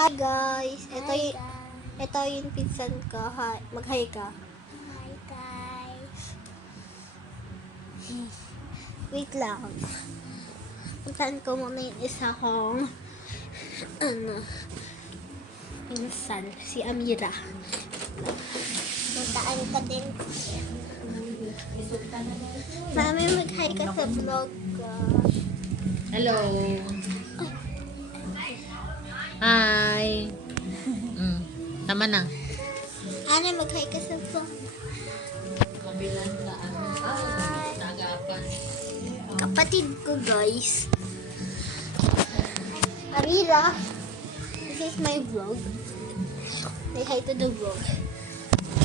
Hi guys, Hi ito yung pinsan ko. Hi, mag-hi ka. Hi guys. Wait lang. Puntahan ko muna yung isa kong pinsan, si Amira. Puntaan ka din. Mami, mag-hi ka sa vlog ko. Hello. Hi. Tama na. Ano, mag-hi ka sa vlog. Kabilang ka. Nagapan. Kapatid ko, guys. Amira, this is my vlog. Say hi to the vlog.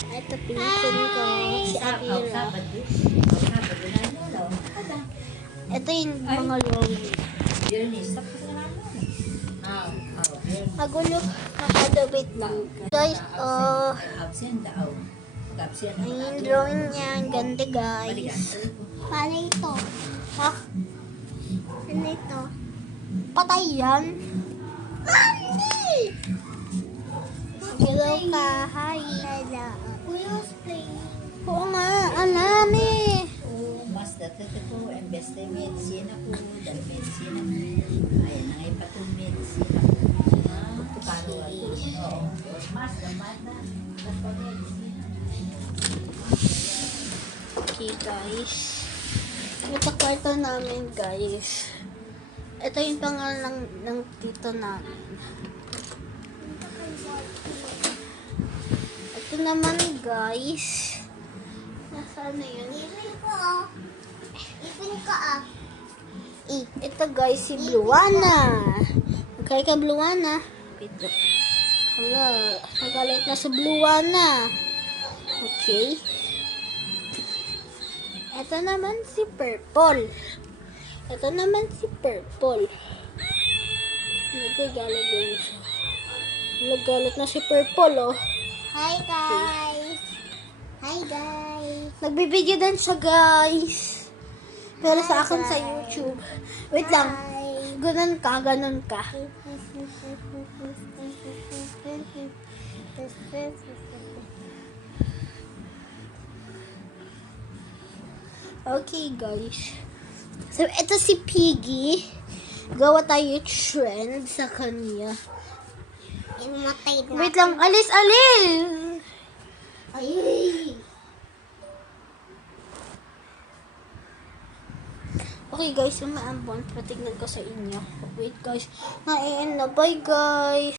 Ito, pinsan ko, si Amira. Ito yung mga log. Magulo, makadabit lang. Guys, yung drawing niya, ang ganda guys. Paano ito? Ha? Ano ito? Patay yan? Hello ka, hi. Hello. Wheels play. Oo nga, alami. Mas dati ko, imbes na medicine ako, dahil medicine ako. Ayan, ang ipatong medicine ako. Paano ako? Oo. Mas dapat na. Okay guys. Ito kwarto namin guys. Ito yung pangalan ng tito namin. Ito naman guys. Nasaan na yun? Ipin ko. Ipin ko Ito guys, si Bluana. Magkaya ka Bluana. Ito. Hala, nagalit na si Bluana. Okay. Ito naman si Purple. Ito naman si Purple. Nagagalit din siya. Nagagalit na si Purple, oh. Hi guys. Hi guys. Nagbibideo din siya, guys. Pero sa akin sa YouTube. Wait lang. Ganun ka. Okay, guys. So, ito si Piggy. Gawa tayo trend sa kanya. Imatay na. Wait lang. Alis! Ay. Okay, guys. Yung maambon. Patignan ko sa inyo. Wait, guys. Bye, guys.